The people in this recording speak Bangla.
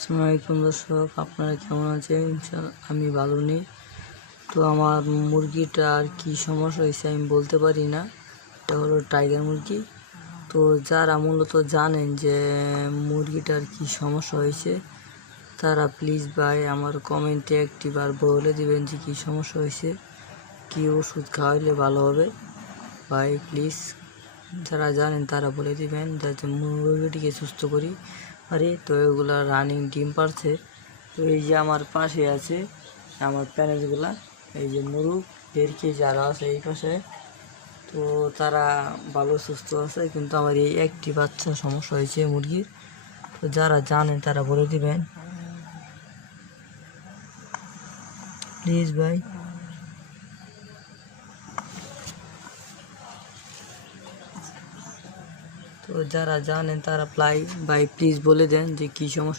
আসসালামু আলাইকুম দর্শক, আপনারা কেমন আছেন? আমি ভালো নেই। তো আমার মুরগিটার কি সমস্যা হয়েছে আমি বলতে পারি না। এটা হলো টাইগার মুরগি। তো যারা মূলত জানেন যে মুরগিটার কি সমস্যা হয়েছে, তারা প্লিজ ভাই আমার কমেন্টে একটিবার বলে দিবেন যে কী সমস্যা হয়েছে, কী ওষুধ খাওয়াইলে ভালো হবে। ভাই প্লিজ যারা জানেন তারা বলে দিবেন যাতে মুরগিটিকে সুস্থ করি পারি। তো এগুলা রানিং ডিম পারছে। তো এই যে আমার পাশে আছে আমার প্যানেলগুলা, এই যে মুরগ 1.5 কেজি আরও আছে এই পাশে। তো তারা ভালো সুস্থ আছে, কিন্তু আমার এই একটি বাচ্চা সমস্যা হয়েছে মুরগির। তো যারা জানেন তারা বলে দিবেন প্লিজ ভাই। তো যারা জানেন তারা ভাই প্লিজ বলে দেন যে কী সমস্যা।